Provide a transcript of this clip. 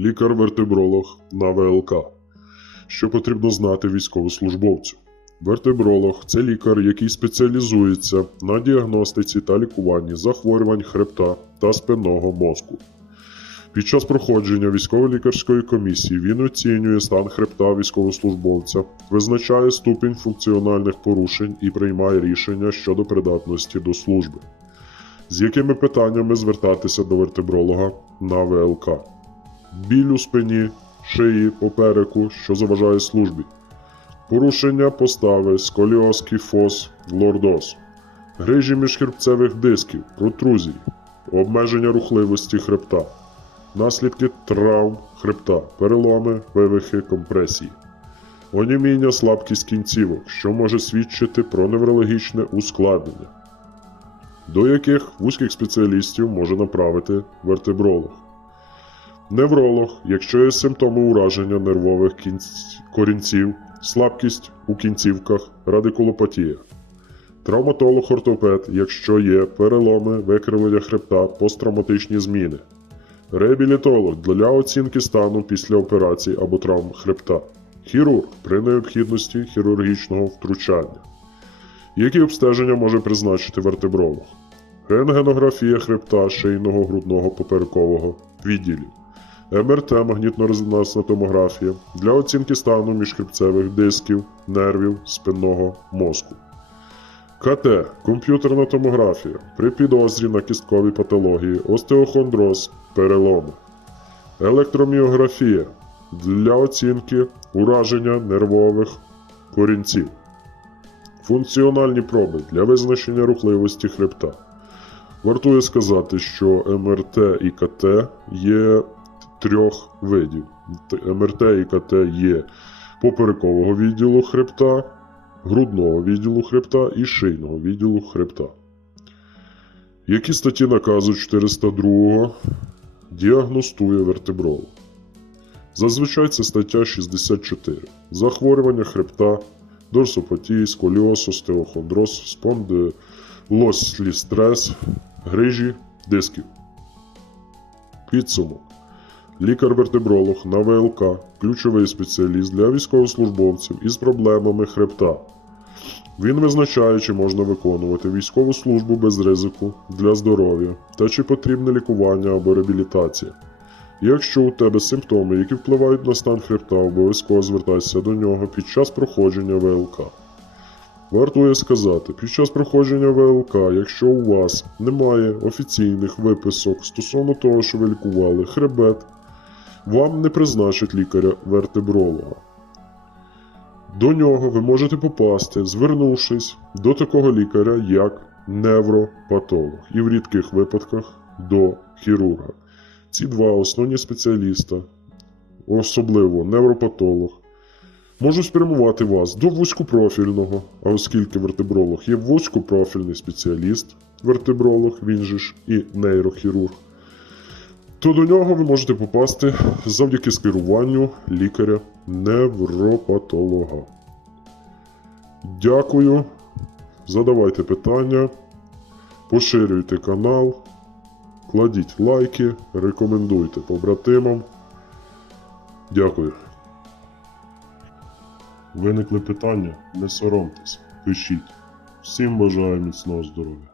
лікар-вертебролог на ВЛК. Що потрібно знати військовослужбовцю? Вертебролог це лікар, який спеціалізується на діагностиці та лікуванні захворювань хребта та спинного мозку. Під час проходження військово-лікарської комісії він оцінює стан хребта військовослужбовця, визначає ступінь функціональних порушень і приймає рішення щодо придатності до служби. З якими питаннями звертатися до вертебролога на ВЛК? Біль у спині, шиї, попереку, що заважає службі, порушення постави, сколіоз, кіфоз, лордоз, грижі міжхребцевих дисків, протрузій, обмеження рухливості хребта, наслідки травм хребта, переломи, вивихи, компресії, оніміння, слабкість кінцівок, що може свідчити про неврологічне ускладнення. До яких вузьких спеціалістів може направити вертебролог. Невролог, якщо є симптоми ураження нервових кінць... корінців, слабкість у кінцівках, радикулопатія. Травматолог-ортопед, якщо є переломи, викривлення хребта, посттравматичні зміни. Реабілітолог для оцінки стану після операцій або травм хребта. Хірург при необхідності хірургічного втручання. Які обстеження може призначити вертебролог? Рентгенографія хребта шийного грудного поперекового відділів, МРТ магнітно-резонансна томографія для оцінки стану міжхребцевих дисків, нервів, спинного мозку. КТ комп'ютерна томографія при підозрі на кісткові патології, остеохондроз, переломи. Електроміографія для оцінки ураження нервових корінців. Функціональні проби для визначення рухливості хребта. Вартує сказати, що МРТ і КТ є трьох видів. МРТ і КТ є поперекового відділу хребта, грудного відділу хребта і шийного відділу хребта. Які статті наказу 402 діагностує вертебролог? Зазвичай це стаття 64. Захворювання хребта, дорсопатії, сколіоз, остеохондроз, спондилослістрес, грижі дисків. Підсумок. Лікар-вертебролог на ВЛК ключовий спеціаліст для військовослужбовців із проблемами хребта. Він визначає, чи можна виконувати військову службу без ризику для здоров'я та чи потрібне лікування або реабілітація. Якщо у тебе симптоми, які впливають на стан хребта, обов'язково звертайся до нього під час проходження ВЛК. Вартує сказати, під час проходження ВЛК, якщо у вас немає офіційних виписок стосовно того, що ви лікували хребет, вам не призначать лікаря-вертебролога. До нього ви можете попасти, звернувшись до такого лікаря, як невропатолог, і в рідких випадках до хірурга. Ці два основні спеціаліста, особливо невропатолог, можуть спрямувати вас до вузькопрофільного, а оскільки вертебролог є вузькопрофільний спеціаліст, вертебролог, він же ж і нейрохірург, то до нього ви можете попасти завдяки скеруванню лікаря-невропатолога. Дякую. Задавайте питання, поширюйте канал, кладіть лайки, рекомендуйте побратимам. Дякую. Виникли питання? Не соромтесь, пишіть. Всім бажаю міцного здоров'я.